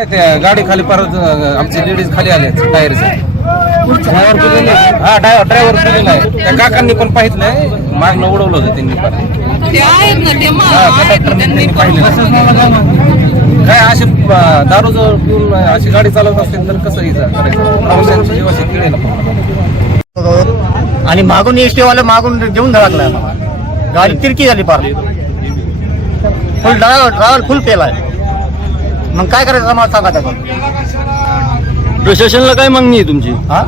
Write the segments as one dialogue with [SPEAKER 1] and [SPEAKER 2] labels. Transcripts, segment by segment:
[SPEAKER 1] काय ते गाडी खाली परत आमचे लेडीज खाली आले टायरचे हा ड्रायव्हर ड्रायव्हर गेलेला आहे. त्या काकांनी पण पाहितलंय मागणं उडवलं होतं त्यांनी पण. हा काय असे दारू जर पिऊन अशी गाडी चालवत असतील तर कसं इजा करायचं? प्रवाशांची जीवाशी आहे
[SPEAKER 2] आणि मागून एस वाले मागून देऊन धडकलाय मला. गाडी तिरकी झाली पार फुल ड्रायव्हर ड्रायव्हर फुल केलाय मग काय करायचं मला सांगा त्याचं.
[SPEAKER 3] प्रशासनला काय मागणी आहे तुमची?
[SPEAKER 2] हा?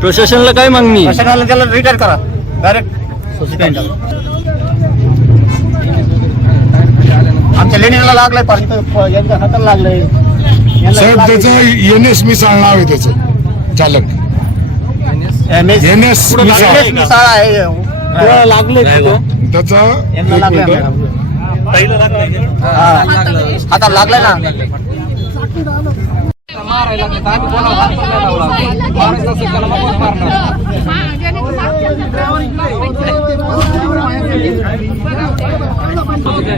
[SPEAKER 3] प्रशासनला काय मागणी आहे?
[SPEAKER 2] कशाला त्याला रिटायर करा. डायरेक्ट आमच्या लेडीजला लागलाय यांच्या हाताला लागलंय. यांना
[SPEAKER 4] साहेब
[SPEAKER 2] लागलंय.
[SPEAKER 4] त्याचं एन एस मिसाळ नाव आहे त्याचं. चालक.
[SPEAKER 2] MS.
[SPEAKER 4] N S Misal.
[SPEAKER 2] आहे.
[SPEAKER 3] लागले
[SPEAKER 4] त्याचा
[SPEAKER 2] यांना
[SPEAKER 4] एक
[SPEAKER 2] लागलंय
[SPEAKER 4] मिनिट.
[SPEAKER 2] मॅडम. हा. हाताला लागलाय ना
[SPEAKER 1] मारायला लागले तर आम्ही कोणाला हात पण नाही लावला मारायचं असेल त्याला मग मारणार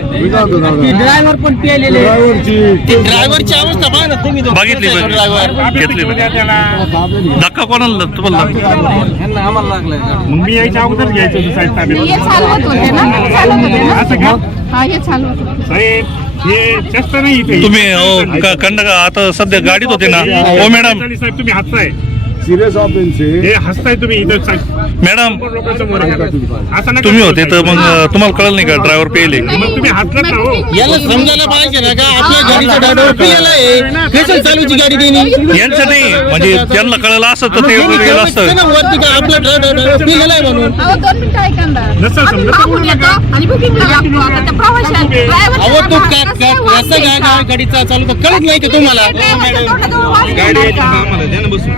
[SPEAKER 3] ड्रायव्हर पण पेलेले
[SPEAKER 4] ड्रायव्हरची
[SPEAKER 3] ड्रायव्हरची अवस्था ना तुम्ही
[SPEAKER 5] बघितली. घेतली धक्का कोणाला लागला? तुम्हाला लागला?
[SPEAKER 1] आम्हाला लागलंय.
[SPEAKER 6] मी यायच्या अगोदर घ्यायचं होतं साहेब
[SPEAKER 7] हे होते ना? हा हे होते.
[SPEAKER 6] साहेब हे नाही इथे.
[SPEAKER 5] तुम्ही अहो, क- कंड आता सध्या गाडीत होते ना? हो मॅडम.
[SPEAKER 6] साहेब तुम्ही हसताय
[SPEAKER 4] सिरियस ऑफेन्स
[SPEAKER 6] हे हसताय तुम्ही इथं
[SPEAKER 5] मॅडम
[SPEAKER 6] असं नका
[SPEAKER 5] तुम्ही होते तर. मग तुम्हाला कळलं नाही का ड्रायव्हर पेले
[SPEAKER 6] मग तुम्ही हसलात ना हो
[SPEAKER 3] याला समजायला पाहिजे ना का आपल्या गाडीच्या ड्रायव्हर पिलेला आहे कशाला चालूची गाडी देणे
[SPEAKER 5] यांचं नाही म्हणजे त्यांना कळलं असं तर ते गेलं असतं
[SPEAKER 3] वरती का आपला ड्रायव्हर पिलेला आहे म्हणून
[SPEAKER 6] नसेल
[SPEAKER 3] अहो तो
[SPEAKER 7] कसं
[SPEAKER 3] कसं गाडीचा चालू तर कळत नाही का तुम्हाला
[SPEAKER 7] का?
[SPEAKER 6] आम्हाला द्या ना बसून